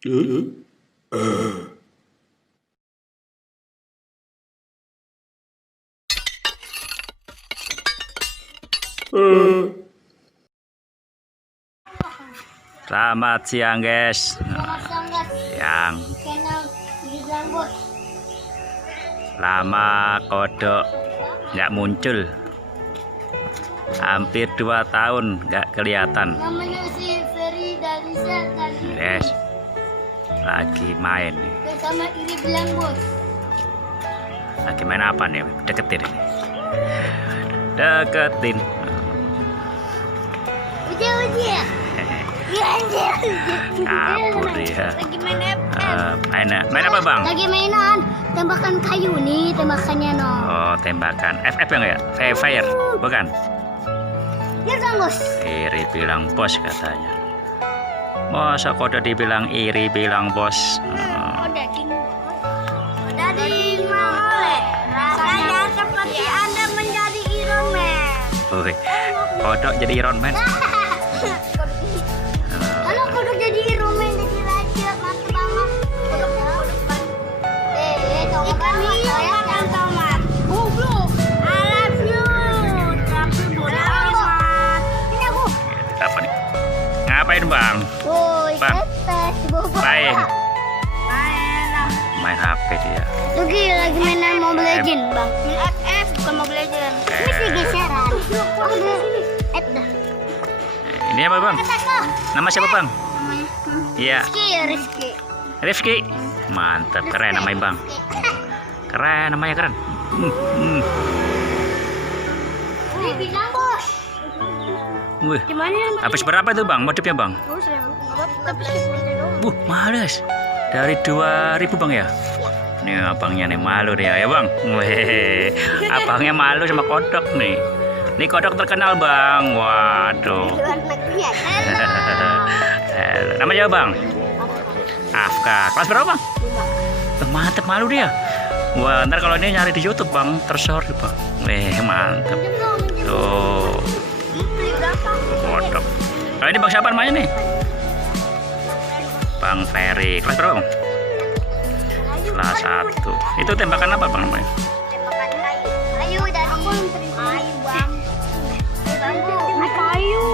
Selamat siang guys. Siang. Lama kodok nggak muncul, hampir 2 tahun nggak kelihatan. Namanya si Ferry dari Guys, lagi main nih. Bersama ini bilang bos. Lagi main apa nih? Deketin ini. Deketin. Uji. Kabur dia. Lagi main FF. Main apa bang? Lagi mainan tembakan kayu nih, tembakannya no. Oh, tembakan FF ya nggak ya? Fire, bukan? Ya kan bos. Iri bilang bos katanya. Masa kodok dibilang iri bilang bos? Daging mole. Rasanya seperti Anda menjadi Iron Man. Woi, kodok jadi Iron Man. Kalau kodok jadi Iron Man jadi raja, mantap banget. Ikan hiu makan tomat. Goblok. I love you. Tapi bodoh amat. Ini aku. Apa nih? Ngapain bang? Woi, Bang. tetes bobo. Main. Main. Main HP dia. Lagi mainan Mobile Legend, Bang. FF bukan Mobile Legend. Ini sih geseran. F dah. Ini apa bang? Nama siapa bang? Iya. Rizky. Rifki. Mantap, keren namanya bang. Keren namanya, keren. Ini bilang bos. Wih, Gimana? habis berapa itu bang? Modifnya bang? Tapi sih Males. Dari 2000 bang ya? Nih abangnya nih malu dia ya bang. Wih, abangnya malu sama kodok nih. Ini kodok terkenal bang. Waduh. luar negeri ya. Namanya apa bang? Afka. Kelas berapa bang? Mantep, malu dia. Wah, ntar kalau ini nyari di YouTube bang, tersor bang. Mantep. Tuh, kodok. Kalau ini bang siapa namanya nih? Bang Ferry. Kelas berapa bang? Kelas 1. Itu tembakan apa bang namanya? Tembakan kayu dari kayu bang. Kayu.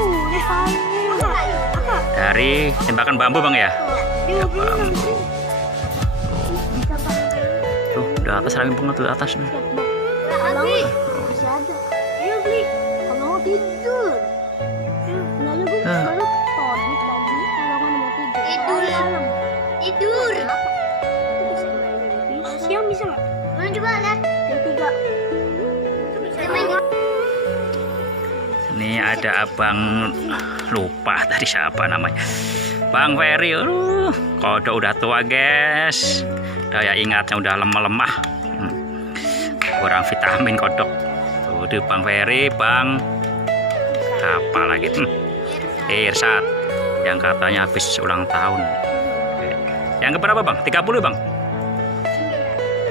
Dari tembakan bambu bang ya? Ya, bambu. Tuh, udah atas lagi bang, tuh atas nih. Masih ada. Ayo beli. Kalau mau tidur. Nanya gue baru todit lagi. Kalau mau tidur. Tidur. Siang bisa nggak? Mana coba lihat. Yang 3. Ini ada abang, lupa tadi siapa namanya. Bang Ferry. Kodok udah tua guys. Daya ingatnya udah lemah-lemah. Kurang vitamin kodok. Tuh Bang Ferry, bang. Apa lagi? Irsat. Yang katanya habis ulang tahun. Yang keberapa bang? 30 bang?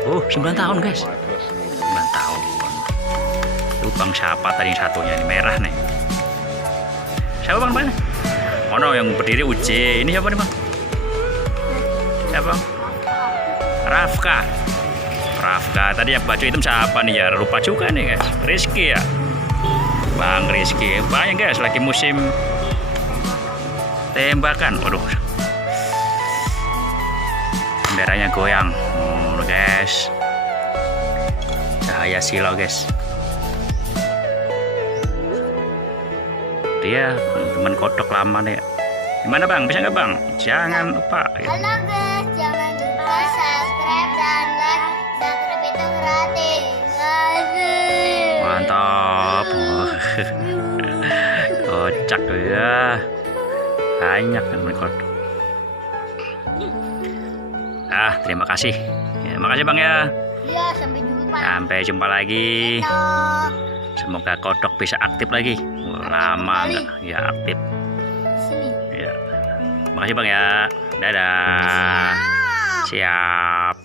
9 tahun guys. 9 tahun. Itu bang siapa tadi satunya ini merah nih? Siapa bang namanya? Oh no, yang berdiri UJ. Ini siapa nih bang? Siapa bang? Rafka. Rafka. Tadi yang baju hitam siapa nih ya? Lupa juga nih guys. Rizky ya. Bang Rizky. Banyak guys, lagi musim tembakan. Waduh. Benderanya goyang. Guys. Cahaya silau guys. Dia teman kodok lama nih. Gimana bang? Bisa nggak bang? Jangan lupa. Halo guys, jangan lupa subscribe dan like. Subscribe itu gratis. Mantap. Kocak ya. Banyak teman kodok. Terima kasih. Ya, makasih bang ya. Iya, sampai jumpa. Sampai jumpa lagi. Semoga kodok bisa aktif lagi. Lama nggak ya aktif. Sini. Ya. Makasih bang ya. Dadah. Siap.